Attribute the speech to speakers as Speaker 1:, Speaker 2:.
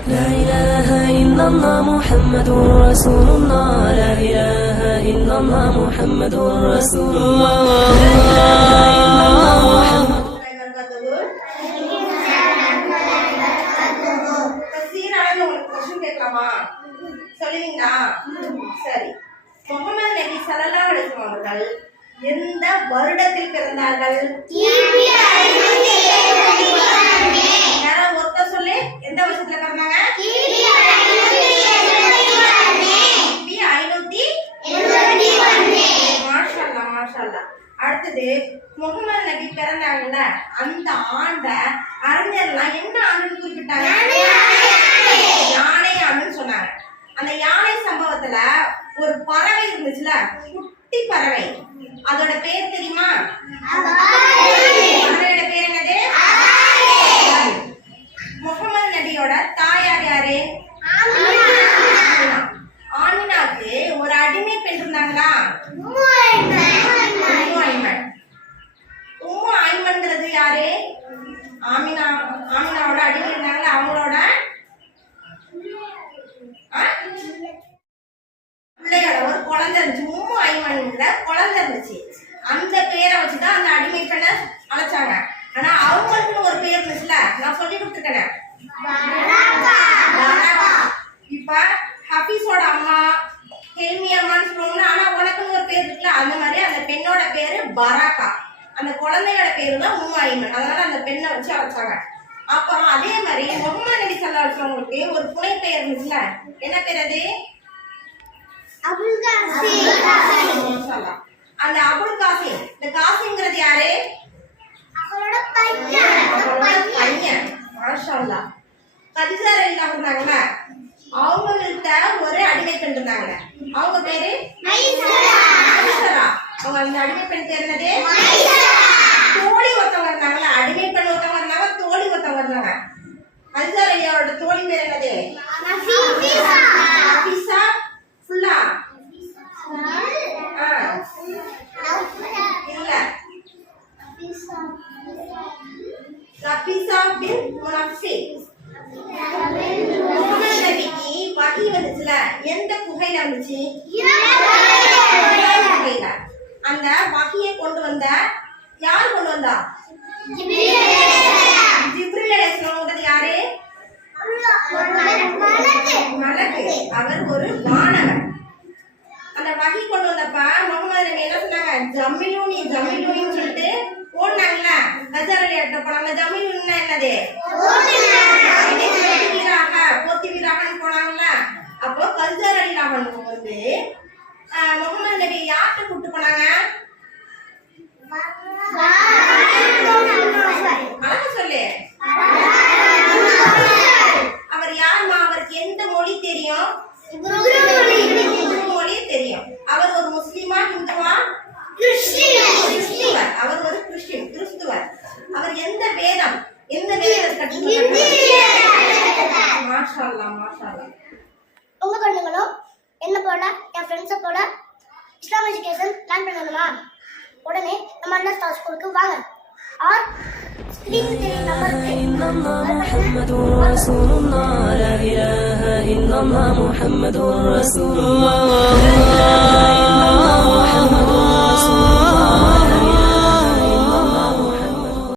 Speaker 1: لا إله إلا الله محمد رسول الله لا إله إلا الله محمد رسول الله لا إله إلا الله محمد
Speaker 2: சீரான உங்களுக்கு கொஸ்டின் கேட்கலாமா சொல்லுவீங்களா சரி முகமது நபி ஸல்லல்லாஹு அலைஹி வஸல்லம் அவர்கள் எந்த வருடத்தில் பிறந்தார்கள் மாஷா அல்லாஹ், மாஷா அல்லாஹ். அடுத்தது முகமது நபி பிறந்தாங்கல்ல அந்த ஆண்ட அறிஞர்லாம் என்ன ஆண்டுன்னு குறிப்பிட்டாங்க? யானை ஆண்டுன்னு சொன்னாங்க. அந்த யானை சம்பவத்துல ஒரு பறவை இருந்துச்சுல குட்டி பறவை. அதோட பேர் தெரியுமா? பறவையோட பேர் என்னது? முகமது நபியோட தாயார் யாரு? ஆமினா. ஆமினாக்கு ஒரு அடிமை பெண் இருந்தாங்களா ஆமினா ஆமினாவோட அடிமை இருந்தாங்களா அவங்களோட? பிள்ளையோட ஒரு குழந்தை இருந்துச்சு உம்மு ஐமன்ங்கிற குழந்தை இருந்துச்சு. அந்த பேரை வச்சுதான் அந்த அடிமை பெண்ணை அழைச்சாங்க. ஆனா அவங்களுக்குன்னு ஒரு பேர் இருந்துச்சுல நான் சொல்லி கொடுத்துருக்கேன். இப்ப ஹபீஸோட அம்மா ஹெல்மி அம்மான்னு சொல்லுவாங்க ஆனா உனக்குன்னு ஒரு பேர் இருக்குல்ல அந்த மாதிரி அந்த பெண்ணோட பேரு பராக்கா. அந்த குழந்தையோட பேரு தான் உம்மு ஐமன் அதனால அந்த பெண்ணை வச்சு அழைச்சாங்க. அப்புறம் அதே மாதிரி முகமது நபி சல்லா அலிஸ்லாமுக்கு ஒரு புனை பெயர் இருந்துச்சுல என்ன பேர் அது. அந்த அபுல் காசிம் இந்த காசிம்ங்கிறது யாரு? அவரோட பையன். மாஷா அல்லாஹ். கதிஜா ரலியல்லாஹு இருந்தாங்கல்ல அவங்கள்ட்ட ஒரு அடிமை பெண் இருந்தாங்க அவங்க பேரு. அவங்க அந்த அடிமை பெண் பேர் என்னது தோழி ஒருத்தவங்க இருந்தாங்கல்ல அடிமை பெண் ஒருத்தவங்க இருந்தாங்க தோழி ஒருத்தவங்க இருந்தாங்க ரலியாவோட தோழி பேர் என்னது? ஹபீஸா ஃபுல்லா? ஆ. இல்ல. லபீசா பின் முனஃபி. முகமது நபிக்கு வகி வந்துச்சுல. எந்த குகையில வந்துச்சு? அந்த வகியை கொண்டு வந்த யார் கொண்டு வந்தா? அந்த வகி கொண்டு வந்தப்ப முகமது நபி என்ன சொன்னாங்க? ஜமிலூனி ஜமிலூனின்னு சொல்லிட்டு ஓடினாங்கல்ல கஜர் அலியாட்ட போனாங்க ஜமிலூன்னா என்னது? போத்தி வீராக போத்தி வீராகன்னு போனாங்கல்ல அப்போ கல்ஜர் அலிலாகன் வந்து ஆஹ், முகமது நபி யார்கிட்ட கூட்டு போனாங்க? எந்த வேதம் எந்த வேதம் கற்றுக்கொண்டார் மாஷா அல்லாஹ் மாஷா அல்லாஹ்
Speaker 3: உங்க குழந்தைங்களும் என்ன போல என் ஃப்ரெண்ட்ஸை போல இஸ்லாம் எஜுகேஷன் லேர்ன் பண்ணணுமா உடனே நம்ம அண்ணா ஸ்டார் ஸ்கூலுக்கு வாங்க ஆர் ஸ்கிரீன் தெரியும் நம்பருக்கு
Speaker 1: إلا الله محمد رسول الله لا إله إلا الله محمد رسول الله لا إله